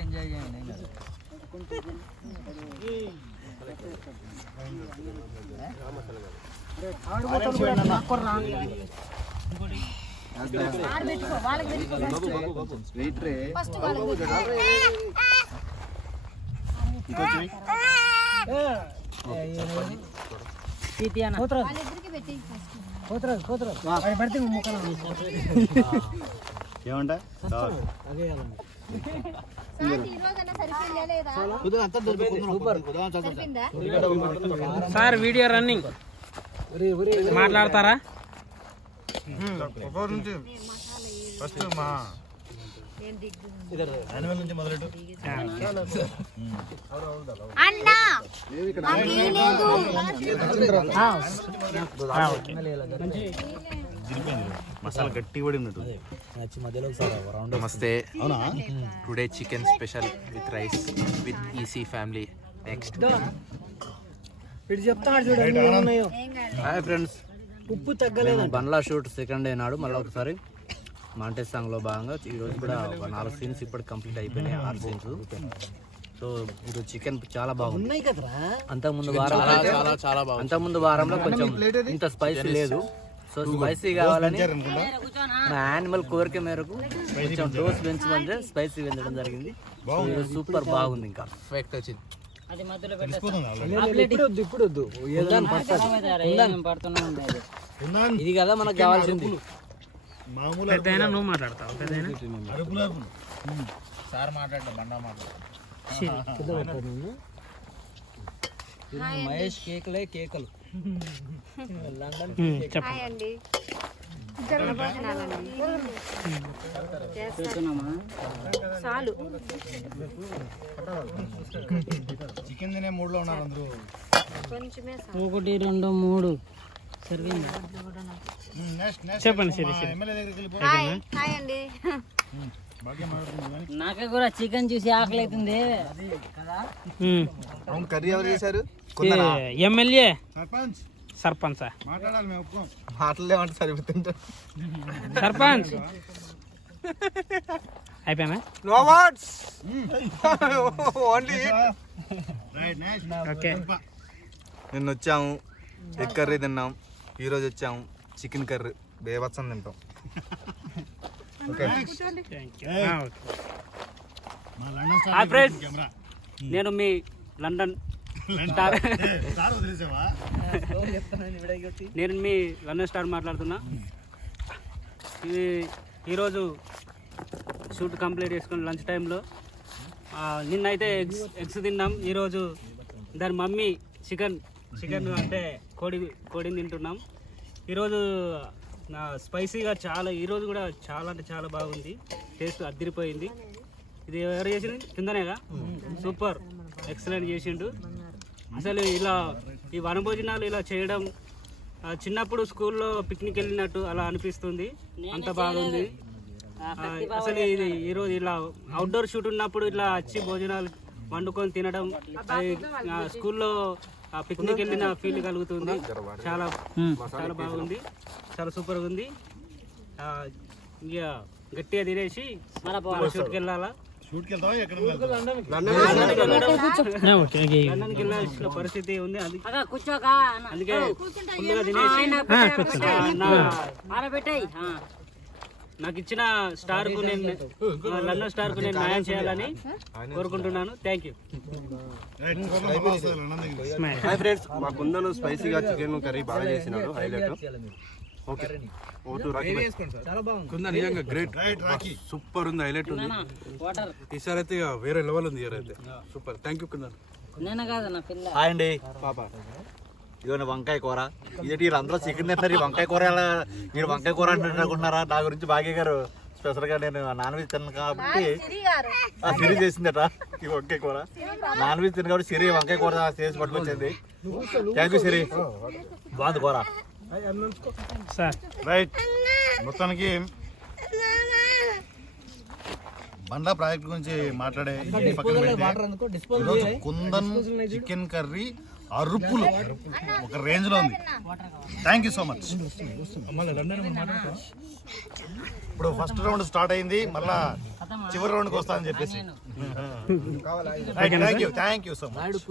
Enjoy చేయండి. Sweet రే వాళ్ళిద్దరికి పెట్టి ఏమంటా? Sir video running. మాట్లాడతారా? ఫస్ట్ మా అన్నా లేదు. మసాలా గట్టి పడి ఉన్నట్టు. నమస్తే. Today chicken special with rice with easy family. Next. Hi friends ఉప్పు తగ్గలేదు బండ్లా షూట్ సెకండ్ డే నాడు మళ్ళీ ఒకసారి మాంటేజ్ సాంగ్లో భాగంగా ఈ రోజు కూడా ఒక నాలుగు సీన్స్ ఇప్పుడు కంప్లీట్ అయిపోయినాయి ఆరు సీన్స్ సో ఇది చికెన్ చాలా బాగుంది. అంతకుముందు వారం చాలా చాలా బాగుంది. అంతకుముందు వారంలో కొంచెం ఇంత స్పైసీ లేదు. సో స్పైసీ కావాలని మా యానిమల్ కోరిక మేరకు కొంచెం డోస్ పెంచమంటే స్పైసీ పెంచడం జరిగింది. సూపర్ బాగుంది. ఇంకా. పర్ఫెక్ట్ వచ్చింది. ఇప్పుడు వద్దు ఇది కదా మనకు కావాల్సింది. మామూలు పెద్దయినా నువ్వు మాట్లాడతావు? పెద్దయినా సార్ మాట్లాడతా బండా మాట్లాడతా మహేష్ కేకులే కేకలు. హాయ్ అండి చాలు. చికెన్ తినే మూడులో ఉన్నారు అందరూ. ఒకటి రెండు మూడు. సరిపోయింది? చెప్పండి సరే సరే హాయ్ అండి. నాకే కూడా చికెన్ చూసి ఆకలి అవుతుంది అవును కర్రీ ఎవరు చేశారు? ఎమ్మెల్యే? సర్పంచ్. సర్పంచ్? మాట్లాడాలి మేము ఒప్పుకోం. మాటలేమంటే సరిపోతుంటే sarpanch? అయిపోయానా no words only right next okay. నిన్న వచ్చాము ఎగ్ కర్రీ తిన్నాం. ఈరోజు వచ్చాము చికెన్ కర్రీ. బేవత్సం తింటాం మా London hi star friends camera నేను మీ లండన్ స్టార్. నేను మీ లండన్ స్టార్ మాట్లాడుతున్నా. ఇది ఈరోజు షూట్ కంప్లీట్ చేసుకుని లంచ్ టైంలో. నిన్నైతే ఎగ్స్ ఎగ్స్ తిన్నాం. ఈరోజు దాని మమ్మీ చికెన్ చికెన్ అంటే కోడి కోడిని తింటున్నాం. ఈరోజు నా స్పైసీగా చాలా ఈరోజు కూడా చాలా అంటే చాలా బాగుంది. టేస్ట్ అద్దరిపోయింది. ఇది ఎవరు చేసింది? కిందనేగా? సూపర్. ఎక్సలెంట్ చేసిండు. అసలు ఇలా ఈ వనభోజనాలు ఇలా చేయడం చిన్నప్పుడు స్కూల్లో పిక్నిక్ వెళ్ళినట్టు అలా అనిపిస్తుంది. అంత బాగుంది. అసలు ఇది ఈరోజు ఇలా అవుట్డోర్ షూట్ ఉన్నప్పుడు ఇట్లా వచ్చి భోజనాలు వండుకొని తినడం స్కూల్లో ఆ, పిక్నిక్ వెళ్ళిన ఫీల్ కలుగుతుంది. చాలా చాలా బాగుంది. చాలా సూపర్గా ఉంది. ఆ, ఇక గట్టిగా తినేసి షూట్కి వెళ్ళాలా? లండన్కి. వెళ్ళాల్సిన పరిస్థితి ఉంది. అది అగా కూర్చోక అందుకే నాకు ఇచ్చిన స్టార్కు నేను లండన్ స్టార్కు నేను న్యాయం చేయాలని కోరుకుంటున్నాను. థ్యాంక్ యూ ఫ్రెండ్స్ మా కుందను స్పైసీగా చికెన్ కర్రీ బాగా చేసినాడు highlight. Okay. Oh to Rocky భాయ్. కుందా నిజంగా గ్రేట్ రైట్ రాకీ సూపర్ ఉంది హైలైట్ ఉంది. వాటర్ ఈసారి అయితే ఇక వేరే లెవెల్ ఉంది అయితే. సూపర్ థ్యాంక్ యూ కుందా నేను కాదు నా పిల్ల. హాయ్ అండి. పాప. ఇదిగోండి వంకాయ కూర. ఇది మీరు అందరూ చికెన్ తింటారు ఈ వంకాయ కూర ఎలా మీరు వంకాయ కూర అంటున్నారా నా గురించి భాగ్య గారు స్పెషల్గా నేను నాన్ వెజ్ తిన్నాను కాబట్టి సిరి గారు. ఆ సిరి చేసిందట ఈ వంకాయ కూర. నాన్ వెజ్ తిన్న కాబట్టి సిరి వంకాయ కూర చేసి పట్టుకొచ్చింది. Thank you Siri. బాగుంది కూర. సార్ రైట్ మొత్తానికి బండ్ల ప్రాజెక్ట్ గురించి మాట్లాడే కుందన్ చికెన్ కర్రీ అరుపులు. ఒక రేంజ్లో ఉంది. థ్యాంక్ యూ సో మచ్ ఇప్పుడు ఫస్ట్ రౌండ్ స్టార్ట్ అయింది. మళ్ళా చివరి రౌండ్కి వస్తా అని చెప్పేసి. Thank you thank you so much